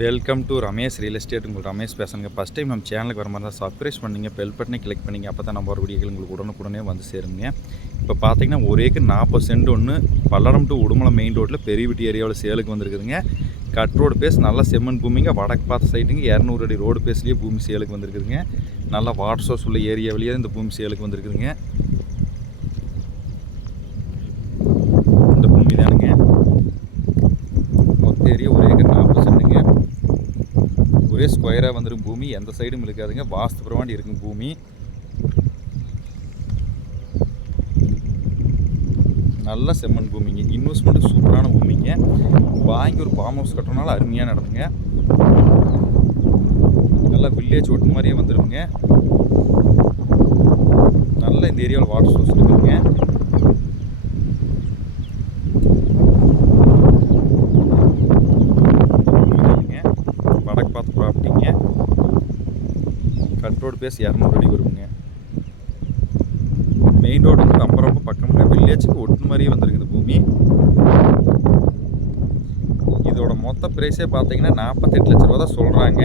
Welcome to Ramesh real estate. உங்களுக்கு ரமேஷ் பேசுங்க. First time நம்ம சேனலுக்கு வர மாதிரி தான் சப்ஸ்கிரைப் பண்ணிங்க, பெல் பட்டனை கிளிக் பண்ணிங்க. அப்போ தான் நம்ம ஒரு வீடியோகள் உங்களுக்கு உடனுக்குடனே வந்து சேருங்க. இப்போ பார்த்தீங்கன்னா ஒரு ஏக்கர் 40 சென்ட் ஒன்று பல்லடம் டு உடுமலை மெயின் ரோட்டில் பெரியவிட்டி ஏரியாவில் சேலுக்கு வந்துருக்குதுங்க. கட் ரோடு பேஸ் நல்ல செம்மண் பூமிங்க. வடக்கு பார்த்த சைட்டுங்க 200 அடி ரோடு பேஸ்லேயே பூமி சேலுக்கு வந்துருக்குதுங்க. நல்லா வாட்டர் சோர்ஸ் உள்ள ஏரியாவிலேயே இந்த பூமி சேலுக்கு வந்துருக்குதுங்க. இந்த பூமி தானுங்க. மொத்த ஏரியா ஒரு ஏக்கர் 40 சென்ட்டுங்க. ஒரே ஸ்கொயராக வந்துடும் பூமி, எந்த சைடும் இருக்காதுங்க. வாஸ்து பிரமாண்டி இருக்கும் பூமி. நல்ல செம்மண் பூமிங்க. இன்வெஸ்ட்மெண்ட்டுக்கு சூப்பரான பூமிங்க. வாங்கி ஒரு ஃபார்ம் ஹவுஸ் கட்டுறதுனால அருமையாக நடந்துங்க. நல்லா வில்லேஜ் ஒட்டு மாதிரியே வந்துடுங்க. நல்ல இந்த ஏரியாவில் வாட்டர் சோர்ஸ் இருக்குதுங்க. வடக்கு பார்த்து ப்ராப்பர்ட்டிங்க. கட் ரோடு பேஸ் 200 அடி வருங்க. மெயின் ரோடு வந்து ரொம்ப பக்கம்ங்க. வில்லேஜுக்கு ஒட்டு மாதிரியே வந்துருக்கு இந்த பூமி. இதோட மொத்த ப்ரைஸே பார்த்தீங்கன்னா 48 லட்ச ரூபா தான் சொல்கிறாங்க.